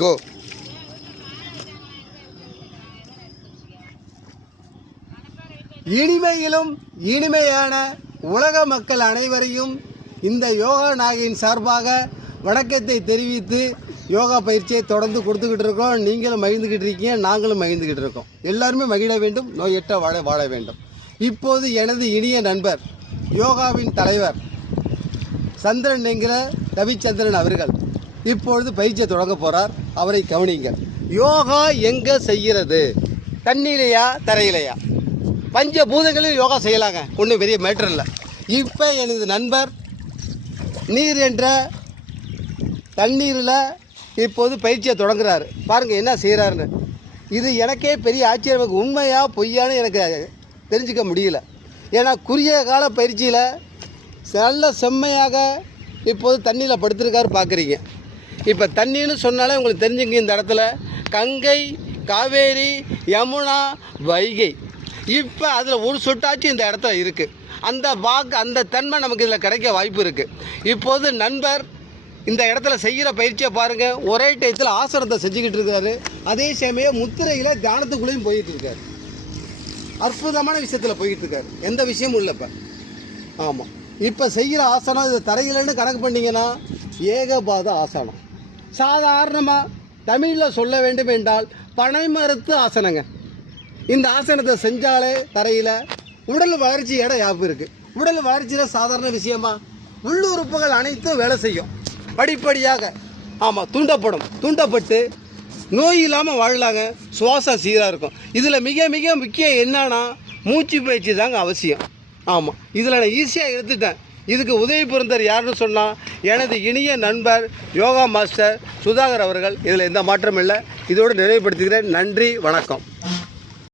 கோ. இனிமையிலும் இனிமையான உலக மக்கள் அனைவரையும் இந்த யோகா நாயகியின் சார்பாக வணக்கத்தை தெரிவித்து யோகா பயிற்சியை தொடர்ந்து கொடுத்துக்கிட்டு இருக்கோம். நீங்களும் மகிழ்ந்துக்கிட்டு இருக்கீங்க, நாங்களும் மகிழ்ந்துக்கிட்டு இருக்கோம். எல்லாருமே மகிழ வேண்டும், நோயற்ற வாழ வேண்டும். இப்போது எனது இனிய நண்பர் யோகாவின் தலைவர் சந்திரன் என்கிற ரவிச்சந்திரன் அவர்கள் இப்பொழுது பயிற்சியை தொடங்க போகிறார். அவரை கவனிங்க. யோகா எங்கே செய்கிறது? தண்ணீரையா தரையிலையா? பஞ்சபூதங்களில் யோகா செய்யலாங்க, ஒன்றும் பெரிய மேட்டர் இல்லை. இப்போ எனது நண்பர் நீர் என்ற தண்ணீரில் இப்போது பயிற்சியை தொடங்குறாரு. பாருங்கள் என்ன செய்கிறாருன்னு. இது எனக்கே பெரிய ஆச்சரியம். உண்மையா பொய்யான்னு எனக்கு தெரிஞ்சிக்க முடியல. ஏன்னா குறுகிய கால பயிற்சியில் நல்ல செம்மையாக இப்போது தண்ணியில் படுத்திருக்காரு பார்க்குறீங்க. இப்போ தண்ணின்னு சொன்னாலே உங்களுக்கு தெரிஞ்சுங்க, இந்த இடத்துல கங்கை, காவேரி, யமுனா, வைகை, இப்போ அதில் ஒரு சொட்டாச்சும் இந்த இடத்துல இருக்குது. அந்த தன்மை நமக்கு இதில் கிடைக்க வாய்ப்பு இருக்குது. இப்போது நண்பர் இந்த இடத்துல செய்கிற பயிற்சியை பாருங்கள். ஒரே டயத்தில் ஆசனத்தை செஞ்சுக்கிட்டு இருக்காரு, அதே சமயம் முத்திரையில் தியானத்துக்குள்ளேயும் போயிட்டு இருக்காரு. அற்புதமான விஷயத்தில் போயிட்டு இருக்காரு, எந்த விஷயமும் இல்லை இப்போ. ஆமாம், இப்போ செய்கிற ஆசனம் இது தரையிலன்னு கணக்கு பண்ணிங்கன்னா ஏகபாத ஆசனம். சாதாரணமாக தமிழில் சொல்ல வேண்டும் என்றால் பனைமரத்து ஆசனங்க. இந்த ஆசனத்தை செஞ்சாலே தரையில் உடல் வளர்ச்சி இடம் யாப்பு இருக்குது. உடல் வளர்ச்சியில் சாதாரண விஷயமா? உள்ளுறுப்புகள் அனைத்தும் வேலை செய்யும் படிப்படியாக. ஆமாம், தூண்டப்பட்டு நோய் இல்லாமல் வாழலாங்க. சுவாசம் சீராக இருக்கும். இதில் மிக மிக முக்கியம் என்னன்னா மூச்சு பயிற்சி தாங்க அவசியம். ஆமாம், இதில் நான் ஈஸியாக எடுத்துட்டேன். இதுக்கு உதவி புரிந்தார் யாருன்னு சொன்னால் எனது இனிய நண்பர் யோகா மாஸ்டர் சுதாகர் அவர்கள். இதில் எந்த மாற்றமும் இல்லை. இதோடு நிறைவுபடுத்துகிறேன். நன்றி, வணக்கம்.